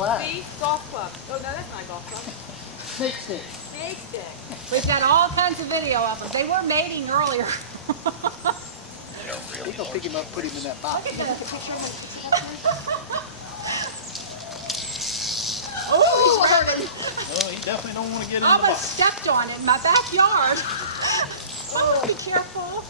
left. See? Golf club. Oh, no, that's not a golf club. Snake stick. Snake stick. We've got all kinds of video of them. They were mating earlier. We're gonna pick him up, put him in that box. Oh, hurting. Well, he definitely don't want to get in I the almost box. stepped on it in my backyard. Oh, be careful.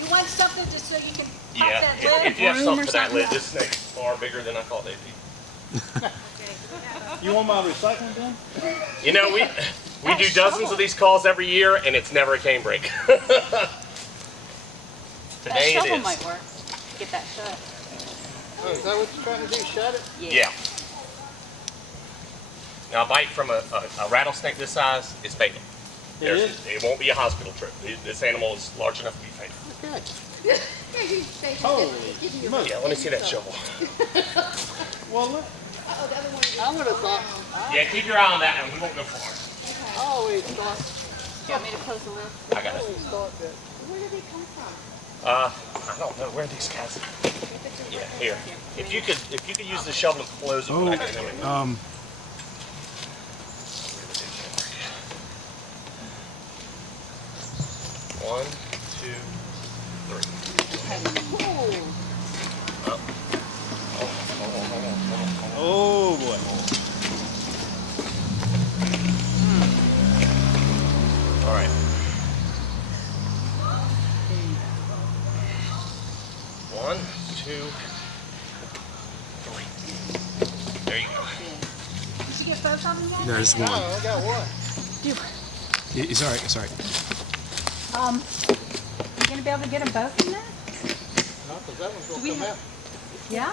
You want something just so you can pop that lid? If you have something for that lid, this snake's far bigger than I thought they'd be. You want my recycling bin? You know, we do dozens of these calls every year, and it's never a canebrake. Today That it shovel is. might work. Get that shut. Oh, is that what you're trying to do? Shut it? Yeah. Now, a bite from a rattlesnake this size is fatal. It won't be a hospital trip. This animal is large enough to be fatal. Okay. Holy smokes. Yeah, let me see that shovel. Well, look. I would have thought. Yeah, keep your eye on that one. We won't go far. I always thought. Do you want me to close the lid? I got it. Always thought that. Where did they come from? I don't know. Where are these guys? Yeah, here. If you could use the shovel to close it, I can do it. One, two, three. Up. Hold on. Oh boy. All right. One, two, three. There you go. Did you get both of them yet? No, just No, one. I got one. It's all right. It's all right. You gonna be able to get them both in there? No, because that one's Do going we to come have- out. Yeah?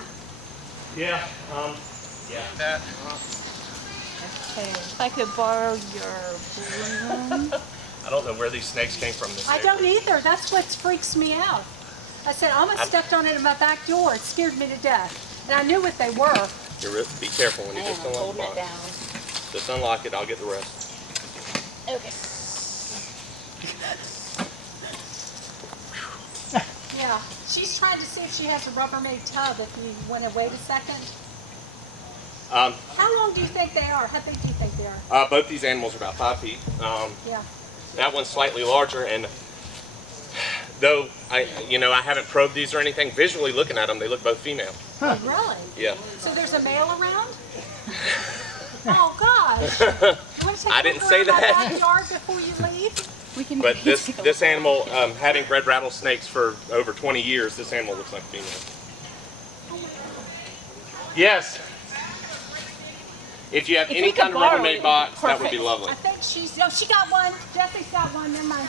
Yeah, yeah. That. Okay. If I could borrow your balloon. I don't know where these snakes came from. I don't either. That's what freaks me out. I said, I almost stepped on it in my back door. It scared me to death. And I knew what they were. Be careful when you just unlock the box. Just unlock it. I'll get the rest. Okay. Yeah. She's trying to see if she has a Rubbermaid tub if you want to wait a second. How long do you think they are? How big do you think they are? Both these animals are about 5 feet. Yeah. That one's slightly larger, and though I haven't probed these or anything, visually looking at them, they look both female. Oh, really? Yeah. So there's a male around? Oh, gosh. You want to take I a didn't look say around my that. backyard before you leave? We can. But this animal, having bred rattlesnakes for over 20 years, this animal looks like a female. Yes. If you have any kind of Rubbermaid box, that would be lovely. I think she got one. Jesse's got one. Never mind.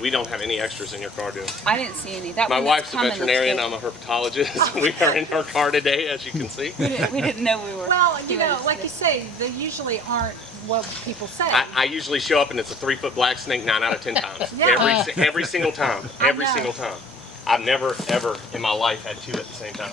We don't have any extras in your car, do we? I didn't see any. That My one wife's that's a coming veterinarian. looks I'm a herpetologist. We are in her car today, as you can see. good. We didn't know we were. Well, you doing know, this like today. you say, they usually aren't what people say. I usually show up and it's a 3-foot black snake 9 out of 10 times. Yeah. Every single time. Every know. single time. I've never, ever in my life had 2 at the same time.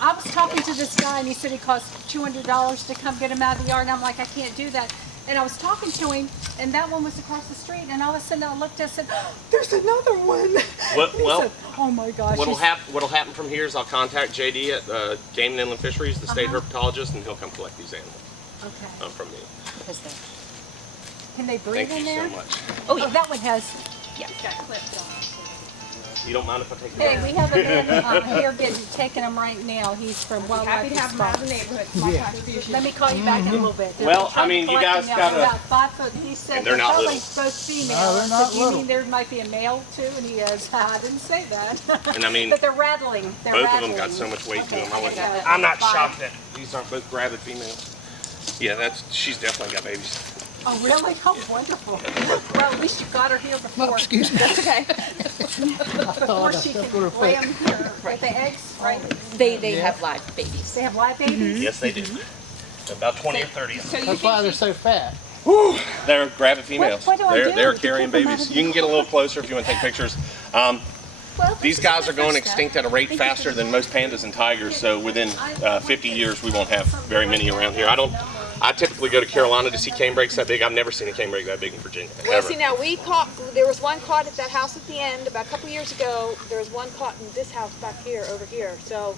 I was talking to this guy and he said it cost $200 to come get him out of the yard, and I'm like, I can't do that. And I was talking to him, and that one was across the street, and all of a sudden I looked and said, oh, there's another one. Well, He said, oh my gosh. What'll happen from here is I'll contact JD at Game and Inland Fisheries, the state herpetologist, and he'll come collect these animals Okay. from me. Can they breathe Thank in you there? so much. Oh, yeah. That one has. Yeah, got clipped on. You don't mind if I take the Hey, bag? we have a man here taking them right now. He's from Wildlife Happy to have them out of the Response. neighborhood. My contribution. Let me call you back in a little bit. Well, We're trying I mean, to you collect guys them now. gotta- About 5 foot. He said And they're they're not probably little. both female. No, they're I not said, you mean little. there might be a male too? And he goes, I didn't say that. And I mean, But they're rattling. They're both rattling. of them got so much weight to them. Okay. I'm not shocked that these aren't both gravid females. Yeah, she's definitely got babies. Oh, really? Oh, wonderful. Well, at least you got her here before. Excuse me. That's okay. Before she can lay them here with the eggs, right? They have live babies. They have live babies? Yes, they do. About 20 or 30 of them. So you That's why they're think so fat. They're gravid females. what do I do They're to carrying keep them out babies. of You can get a little closer if you want to take pictures. Well, These this is guys the are going first extinct step. at a rate faster than most pandas and tigers, so within 50 years we won't have very many around here. I typically typically go to Carolina to see canebrakes that big. I've never seen a canebrake that big in Virginia. Well, Ever. see, now there was one caught at that house at the end about a couple years ago. There was one caught in this house back here, over here. So,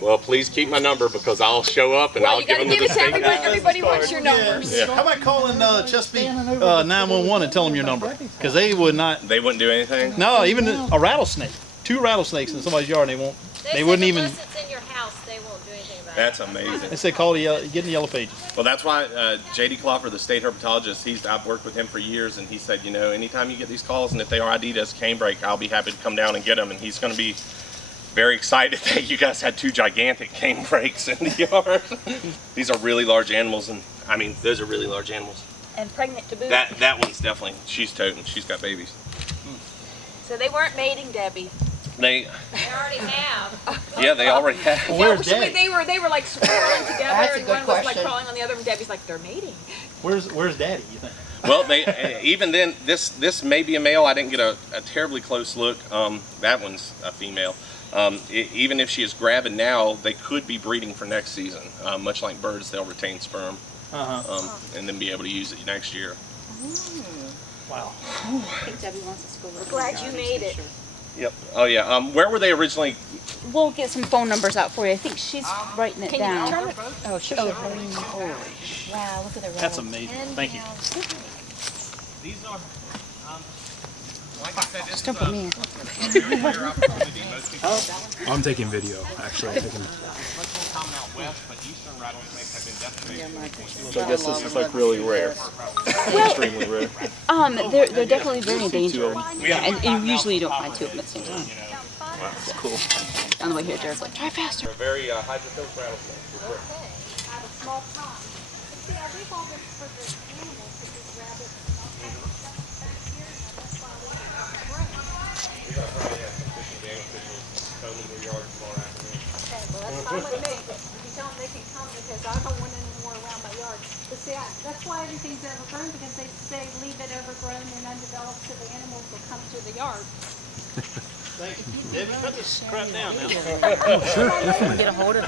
Well, please keep my number because I'll show up and well, I'll you give got to them give the it to distinct everybody. Everybody wants your numbers. Yeah. How about calling Chesapeake 911 and tell them your number? Because they would not. They wouldn't do anything. No, even a rattlesnake. 2 rattlesnakes in somebody's yard, and they won't. They wouldn't even. Unless it's in your house, they won't do anything about That's it. amazing. They say call get in the yellow pages. Well, that's why J.D. Cloffer, the state herpetologist, I've worked with him for years, and he said, you know, anytime you get these calls, and if they are ID'd as canebrake, I'll be happy to come down and get them. And he's going to be very excited that you guys had 2 gigantic canebrakes in the yard. These are really large animals, and I mean, those are really large animals. And pregnant to boot. That one's definitely, she's toting. She's got babies. So they weren't mating, Debbie. They already have. Yeah, they already have. Well, where's Yeah, Daddy? they were like swirling together, That's a and good one was like question. crawling on the other, and Debbie's like, they're mating. Where's Daddy? You think? Well, they even then, this may be a male. I didn't get a terribly close look. That one's a female. Even if she is gravid now, they could be breeding for next season. Much like birds, they'll retain sperm and then be able to use it next year. Wow. I think Debbie wants us to go look. Glad you made it. Yep. Oh yeah. Where were they originally? We'll get some phone numbers out for you. I think she's writing it Can down. you turn it? Oh, sure. Holy. Wow, look at the That's rattles. amazing. Thank you. These are. Like I said, Just don't put me in. very rare opportunity. Most people I'm taking video, actually. I'm taking. much more common out west, but eastern rattlesnakes have been decimated. So I guess this is like really rare. Extremely rare. They're definitely very endangered. Yeah, and usually you don't find 2 of them at the same time. That's cool. On the way here, Jared's like, try faster. They're very hydrophilic rattlesnakes. For sure. I have a small pond. But see, I leave all this for the animals, for these rabbits and all that stuff back here, and that's why I leave it out the front. You're gonna probably have some fishing game officials combing your yard tomorrow afternoon. Okay, well, that's fine with me, but if you tell them they can come, because I don't want any more around my yard. But see, that's why everything's overgrown, because they say leave it overgrown and undeveloped so the animals will come to the yard. Thank you. Debbie, cut this crap down now. Get a hold of